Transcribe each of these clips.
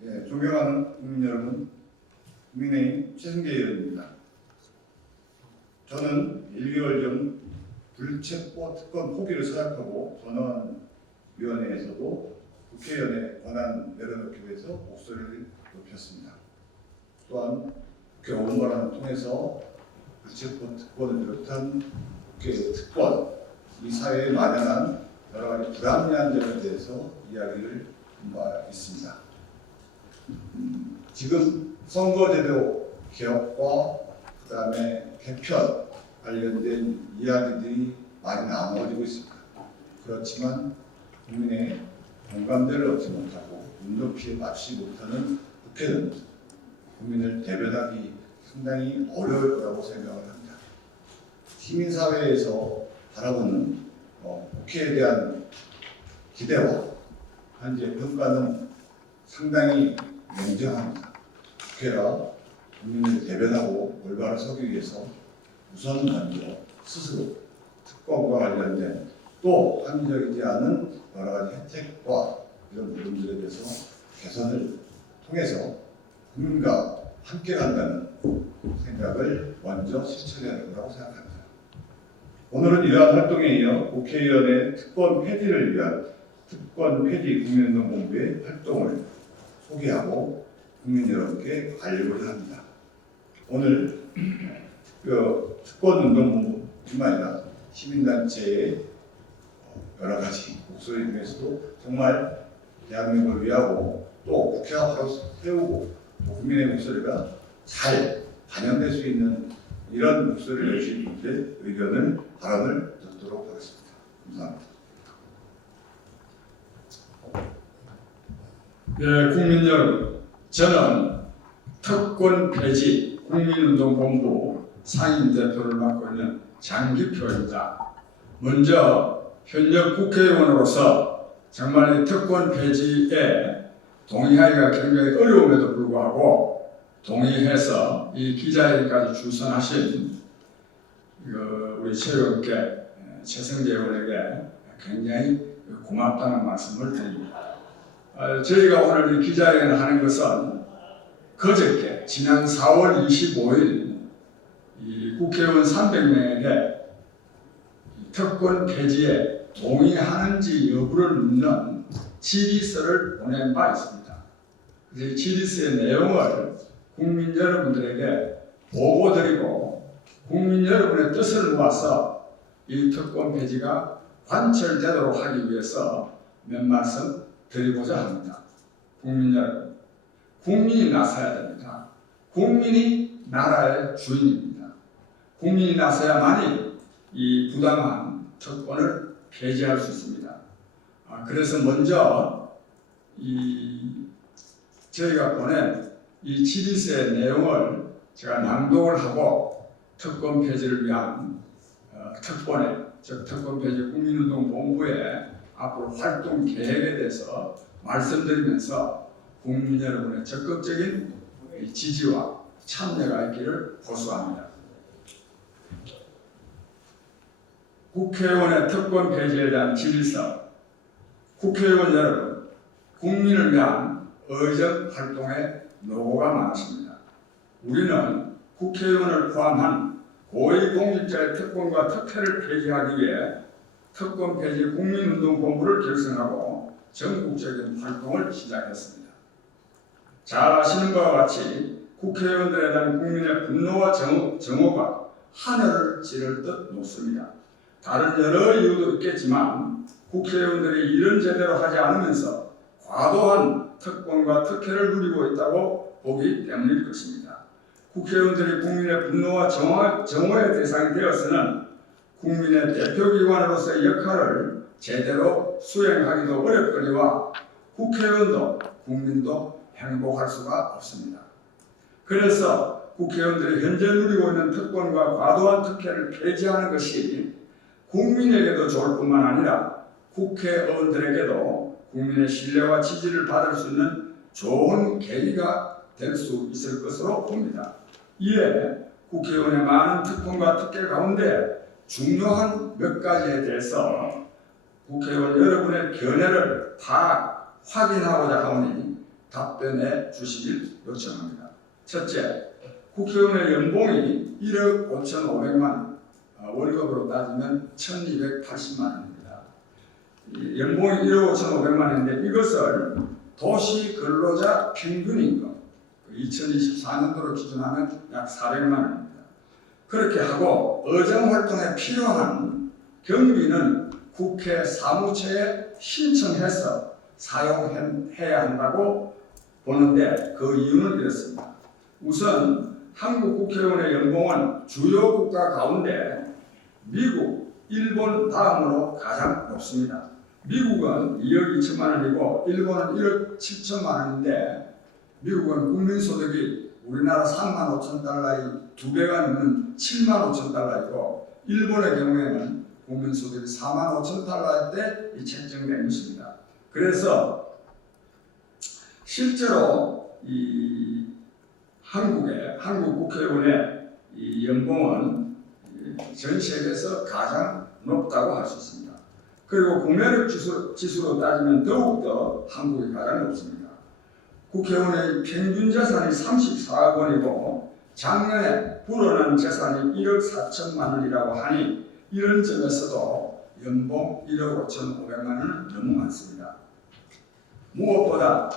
존경하는 국민 여러분, 국민의힘 최승재 의원입니다. 저는 1개월 전 불체포 특권 포기를 서약하고 전원위원회에서도 국회의원의 권한 내려놓기 위해서 목소리를 높였습니다. 또한 국회 원관을 통해서 불체포 특권을 비롯한 국회 특권, 이 사회에 만연한 여러 가지 불합리한 점에 대해서 이야기를 한 바 있습니다. 지금 선거제도 개혁과 그다음에 개편 관련된 이야기들이 많이 나눠지고 있습니다. 그렇지만 국민의 공감대를 얻지 못하고 눈높이에 맞추지 못하는 국회는 국민을 대변하기 상당히 어려울 거라고 생각을 합니다. 시민사회에서 바라보는 국회에 대한 기대와 현재 평가는 상당히 냉정합니다. 국회가 국민을 대변하고 올바로 서기 위해서 우선 먼저 스스로 특권과 관련된 또 합리적이지 않은 여러 가지 혜택과 이런 부분들에 대해서 개선을 통해서 국민과 함께 간다는 생각을 먼저 실천해야 된다고 생각합니다. 오늘은 이러한 활동에 이어 국회의원의 특권 폐지를 위한 특권 폐지 국민운동본부의 활동을 소개하고 국민 여러분께 알리고자 합니다. 오늘 특권운동본부뿐만 아니라 시민단체의 여러 가지 목소리 중에서도 정말 대한민국을 위하고 또 국회가 바로 세우고 또 국민의 목소리가 잘 반영될 수 있는 이런 목소리를 내주신 분들의 의견을 발언을 듣도록 하겠습니다. 감사합니다. 국민 여러분, 저는 특권 폐지 국민운동본부 상임대표를 맡고 있는 장기표입니다. 먼저 현역 국회의원으로서 정말 이 특권 폐지에 동의하기가 굉장히 어려움에도 불구하고 동의해서 이 기자회견까지 출석하신 우리 최의원께 최승재 의원에게 굉장히 고맙다는 말씀을 드립니다. 저희가 오늘 이 기자회견을 하는 것은 그저께 지난 4월 25일 이 국회의원 300명에게 특권 폐지에 동의하는지 여부를 묻는 질의서를 보낸 바 있습니다. 그래서 이 질의서의 내용을 국민 여러분들에게 보고드리고 국민 여러분의 뜻을 모아서 이 특권 폐지가 관철되도록 하기 위해서 몇 말씀 드리고자 합니다. 국민 여러분, 국민이 나서야 됩니다. 국민이 나라의 주인입니다. 국민이 나서야만이 이 부당한 특권을 폐지할 수 있습니다. 그래서 먼저 저희가 보낸 이 질의서의 내용을 제가 낭독을 하고 특권 폐지를 위한 특권 폐지 국민운동본부의 앞으로 활동 계획에 대해서 말씀드리면서 국민 여러분의 적극적인 지지와 참여가 있기를 호소합니다. 국회의원의 특권 폐지에 대한 질의서. 국회의원 여러분, 국민을 위한 의정 활동에 노고가 많으십니다. 우리는 국회의원을 포함한 고위공직자의 특권과 특혜를 폐지하기 위해 특권 폐지 국민운동본부를 결성하고 전국적인 활동을 시작했습니다. 잘 아시는 바와 같이 국회의원들에 대한 국민의 분노와 정오가 하늘을 찌를 듯 높습니다. 다른 여러 이유도 있겠지만 국회의원들이 일은 제대로 하지 않으면서 과도한 특권과 특혜를 누리고 있다고 보기 때문일 것입니다. 국회의원들이 국민의 분노와 정오의 대상이 되어서는 국민의 대표기관으로서의 역할을 제대로 수행하기도 어렵거니와 국회의원도 국민도 행복할 수가 없습니다. 그래서 국회의원들이 현재 누리고 있는 특권과 과도한 특혜를 폐지하는 것이 국민에게도 좋을 뿐만 아니라 국회의원들에게도 국민의 신뢰와 지지를 받을 수 있는 좋은 계기가 될 수 있을 것으로 봅니다. 이에 국회의원의 많은 특권과 특혜 가운데 중요한 몇 가지에 대해서 국회의원 여러분의 견해를 다 확인하고자 하오니 답변해 주시길 요청합니다. 첫째, 국회의원의 연봉이 1억 5,500만 월급으로 따지면 1,280만 원입니다. 연봉이 1억 5,500만 원인데 이것을 도시 근로자 평균임금 2024년도로 기준하면 약 400만 원입니다. 그렇게 하고 의정활동에 필요한 경비는 국회 사무처에 신청해서 사용해야 한다고 보는데 그 이유는 이렇습니다. 우선 한국 국회의원의 연봉은 주요 국가 가운데 미국, 일본 다음으로 가장 높습니다. 미국은 2억 2천만 원이고 일본은 1억 7천만 원인데 미국은 국민소득이 우리나라 3만 5천 달러의 2배가 넘는 7만 5천 달러이고 일본의 경우에는 국민소득이 4만 5천 달러일 때 책정된 것입니다. 그래서 실제로 이 한국 국회의원의 이 연봉은 전 세계에서 가장 높다고 할 수 있습니다. 그리고 국민력 지수로 따지면 더욱더 한국이 가장 높습니다. 국회의원의 평균 재산이 34억 원이고 작년에 불어난 재산이 1억 4천만 원이라고 하니 이런 점에서도 연봉 1억 5,500만 원은 너무 많습니다. 무엇보다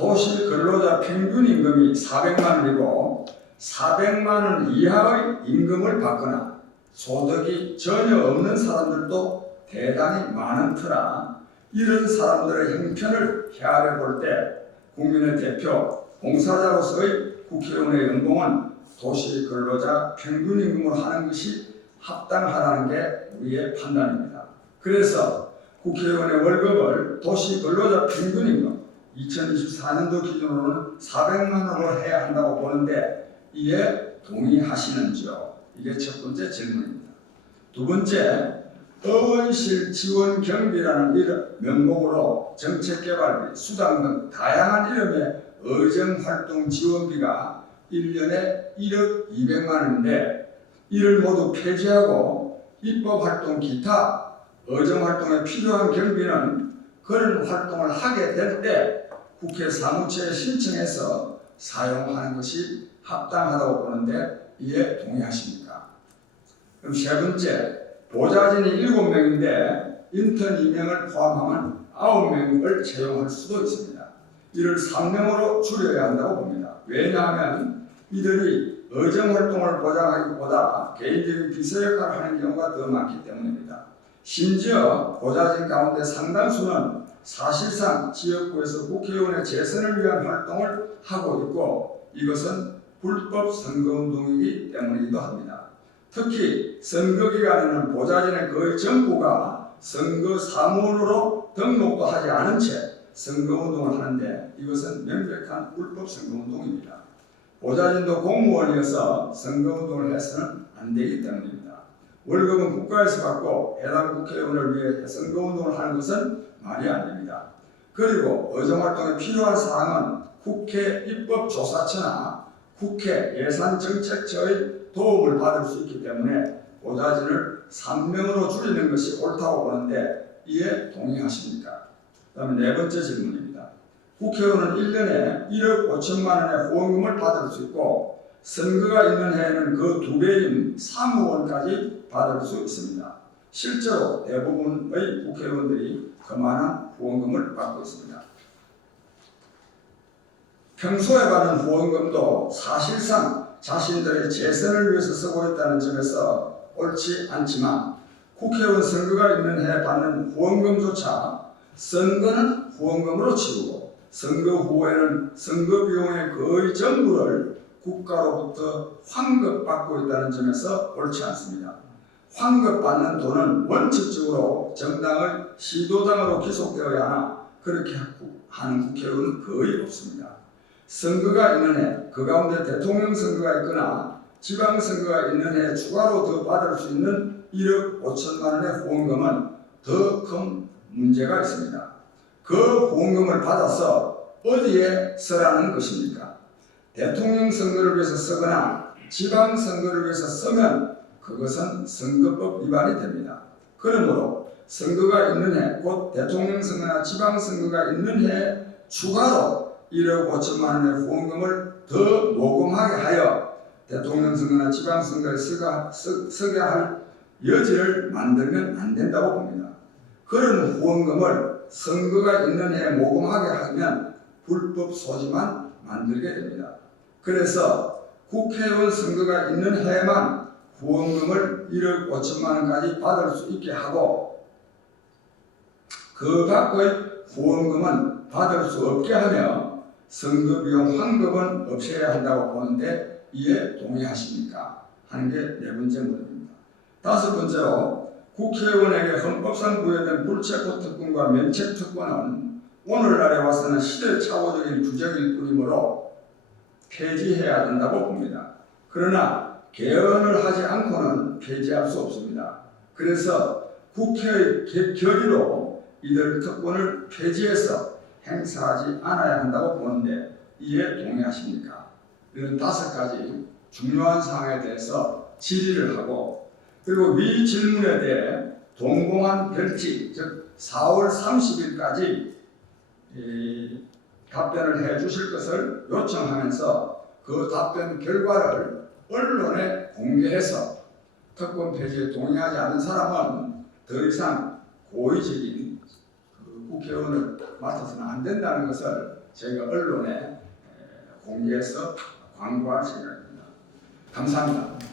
도시 근로자 평균 임금이 400만 원이고 400만 원 이하의 임금을 받거나 소득이 전혀 없는 사람들도 대단히 많은 터라 이런 사람들의 형편을 헤아려 볼 때 국민의 대표 봉사자로서의 국회의원의 연봉은 도시 근로자 평균 임금으로 하는 것이 합당하다는 게 우리의 판단입니다. 그래서 국회의원의 월급을 도시 근로자 평균 임금 2024년도 기준으로는 400만 원으로 해야 한다고 보는데 이에 동의하시는지요? 이게 첫 번째 질문입니다. 두 번째, 의원실 지원 경비라는 이름 명목으로 정책개발비, 수당 등 다양한 이름의 의정활동 지원비가 1년에 1억 200만 원인데 이를 모두 폐지하고 입법활동 기타 의정활동에 필요한 경비는 그런 활동을 하게 될 때 국회 사무처에 신청해서 사용하는 것이 합당하다고 보는데 이에 동의하십니까? 그럼 세 번째, 보좌진이 7명인데 인턴 2명을 포함하면 9명을 채용할 수도 있습니다. 이를 3명으로 줄여야 한다고 봅니다. 왜냐하면 이들이 의정활동을 보장하기보다 개인적인 비서 역할을 하는 경우가 더 많기 때문입니다. 심지어 보좌진 가운데 상당수는 사실상 지역구에서 국회의원의 재선을 위한 활동을 하고 있고 이것은 불법 선거운동이기 때문이기도 합니다. 특히 선거기간에는 보좌진의 거의 전부가 선거 사무원으로 등록도 하지 않은 채 선거운동을 하는데 이것은 명백한 불법 선거운동입니다. 보좌진도 공무원이어서 선거운동을 해서는 안 되기 때문입니다. 월급은 국가에서 받고 해당 국회의원을 위해 선거운동을 하는 것은 말이 안 됩니다. 그리고 의정활동에 필요한 사항은 국회 입법조사처나 국회 예산정책처의 도움을 받을 수 있기 때문에 보좌진을 3명으로 줄이는 것이 옳다고 보는데 이에 동의하십니까? 그 다음에 네 번째 질문입니다. 국회의원은 1년에 1억 5천만 원의 후원금을 받을 수 있고 선거가 있는 해에는 그 2배인 사무원까지 받을 수 있습니다. 실제로 대부분의 국회의원들이 그만한 후원금을 받고 있습니다. 평소에 받는 후원금도 사실상 자신들의 재선을 위해서 쓰고 있다는 점에서 옳지 않지만 국회의원 선거가 있는 해에 받는 후원금조차 선거는 후원금으로 치르고 선거 후에는 선거 비용의 거의 전부를 국가로부터 환급받고 있다는 점에서 옳지 않습니다. 환급받는 돈은 원칙적으로 정당의 시도당으로 기속되어야 하나 그렇게 하는 국회의원은 거의 없습니다. 선거가 있는 해, 그 가운데 대통령 선거가 있거나 지방선거가 있는 해 추가로 더 받을 수 있는 1억 5천만 원의 후원금은 더 큰 문제가 있습니다. 그 후원금을 받아서 어디에 쓰라는 것입니까? 대통령 선거를 위해서 쓰거나 지방선거를 위해서 쓰면 그것은 선거법 위반이 됩니다. 그러므로 선거가 있는 해, 곧 대통령 선거나 지방 선거가 있는 해 추가로 1억 5천만 원의 후원금을 더 모금하게 하여 대통령 선거나 지방 선거에 서게 할 여지를 만들면 안 된다고 봅니다. 그런 후원금을 선거가 있는 해에 모금하게 하면 불법 소지만 만들게 됩니다. 그래서 국회의원 선거가 있는 해에만 후원금을 1억 5천만 원까지 받을 수 있게 하고 그 밖의 후원금은 받을 수 없게 하며 선거 비용 환급은 없애야 한다고 보는데 이에 동의하십니까? 하는 게 네 번째 문제입니다. 다섯 번째로 국회의원에게 헌법상 부여된 불체포 특권과 면책 특권은 오늘날에 와서는 시대착오적인 규정일 뿐이므로 폐지해야 된다고 봅니다. 그러나 개헌을 하지 않고는 폐지할 수 없습니다. 그래서 국회의 결의로 이들 특권을 폐지해서 행사하지 않아야 한다고 보는데 이에 동의하십니까? 이런 다섯 가지 중요한 사항에 대해서 질의를 하고 그리고 위 질문에 대해 동공한 별지 즉 4월 30일까지 답변을 해 주실 것을 요청하면서 그 답변 결과를 언론에 공개해서 특권 폐지에 동의하지 않은 사람은 더 이상 고의적인 국회의원을 맡아서는 안 된다는 것을 저희가 언론에 공개해서 광고할 생각입니다. 감사합니다.